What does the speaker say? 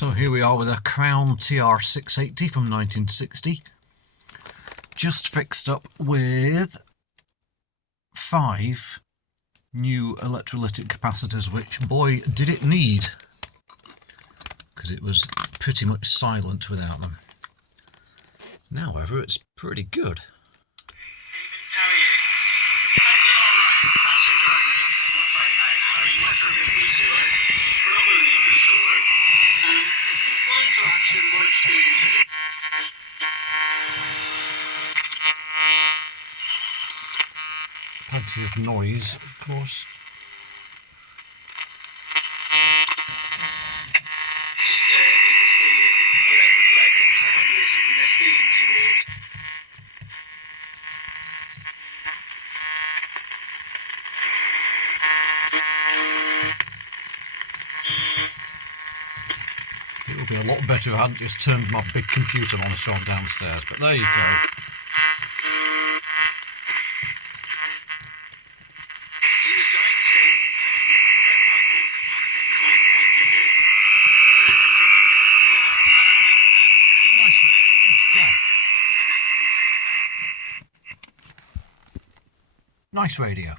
So here we are with a Crown TR680 from 1960, just fixed up with 5 new electrolytic capacitors, which boy did it need, because it was pretty much silent without them. Now however it's pretty good. Plenty of noise, of course. It would be a lot better if I hadn't just turned my big computer monitor on downstairs, but there you go. Nice radio.